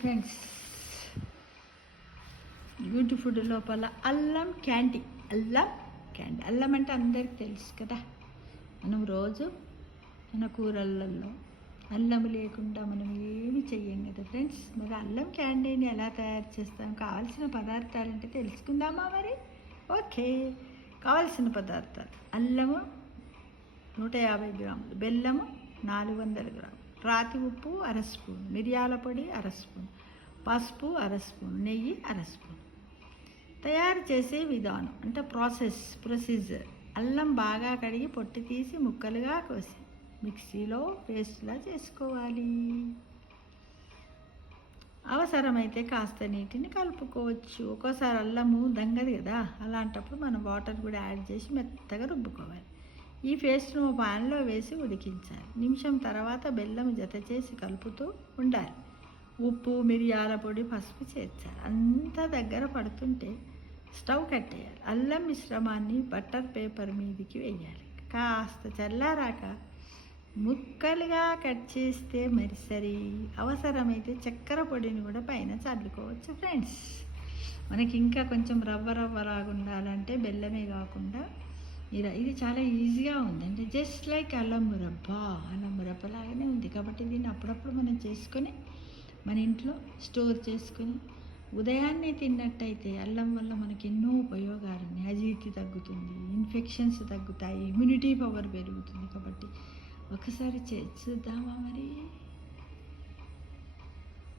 Friends, good food లోపల అల్లం candy. అల్లం అంటే అందరికి తెలుసు కదా. మనం రోజు మన కూరలలో అల్లం లేకుండా మనం ఏమి చెయ్యం కదా ఫ్రెండ్స్. మరి అల్లం క్యాండీని ఎలా తయారు చేస్తాం, కావాల్సిన పదార్థాలు అంటే తెలుసుకుందామా మరి? ఓకే, కావాల్సిన పదార్థాలు: అల్లము 150 గ్రాములు, బెల్లము 400 గ్రాములు, రాతి ఉప్పు 1/2 స్పూన్, మిరియాల పొడి 1/2 స్పూన్, పసుపు 1/2 స్పూన్, నెయ్యి 1/2 స్పూన్. తయారు చేసే విధానం అంటే ప్రొసీజర్: అల్లం బాగా కడిగి పొట్టు తీసి ముక్కలుగా కోసి మిక్సీలో పేస్ట్లా చేసుకోవాలి. అవసరమైతే కాస్త నీటిని కలుపుకోవచ్చు. ఒక్కోసారి అల్లము దంగదు కదా, అలాంటప్పుడు మనం వాటర్ కూడా యాడ్ చేసి మెత్తగా రుబ్బుకోవాలి. ఈ పేస్ట్ను పాన్లో వేసి ఉడికించాలి. నిమిషం తర్వాత బెల్లం జత చేసి కలుపుతూ ఉండాలి. ఉప్పు, మిరియాల పొడి, పసుపు చేర్చాలి. అంతా దగ్గర పడుతుంటే స్టవ్ కట్టేయాలి. అల్లం మిశ్రమాన్ని బటర్ పేపర్ మీదకి వేయాలి. కాస్త చల్లారాక ముక్కలుగా కట్ చేస్తే మరి సరి. అవసరమైతే చక్కెర పొడిని కూడా పైన చల్లుకోవచ్చు ఫ్రెండ్స్. మనకి ఇంకా కొంచెం రవ్వలాగా ఉండాలంటే బెల్లమే కాకుండా ఇది చాలా ఈజీగా ఉంది. అంటే జస్ట్ లైక్ అల్లం మురబ్బ లాగానే ఉంది. కాబట్టి దీన్ని అప్పుడప్పుడు మనం చేసుకొని మన ఇంట్లో స్టోర్ చేసుకొని ఉదయాన్నే తిన్నట్టయితే అల్లం వల్ల మనకి ఎన్నో ఉపయోగాలు ఉన్నాయి. అజీర్తి తగ్గుతుంది, ఇన్ఫెక్షన్స్ తగ్గుతాయి, ఇమ్యూనిటీ పవర్ పెరుగుతుంది. కాబట్టి ఒకసారి చూద్దామా మరి?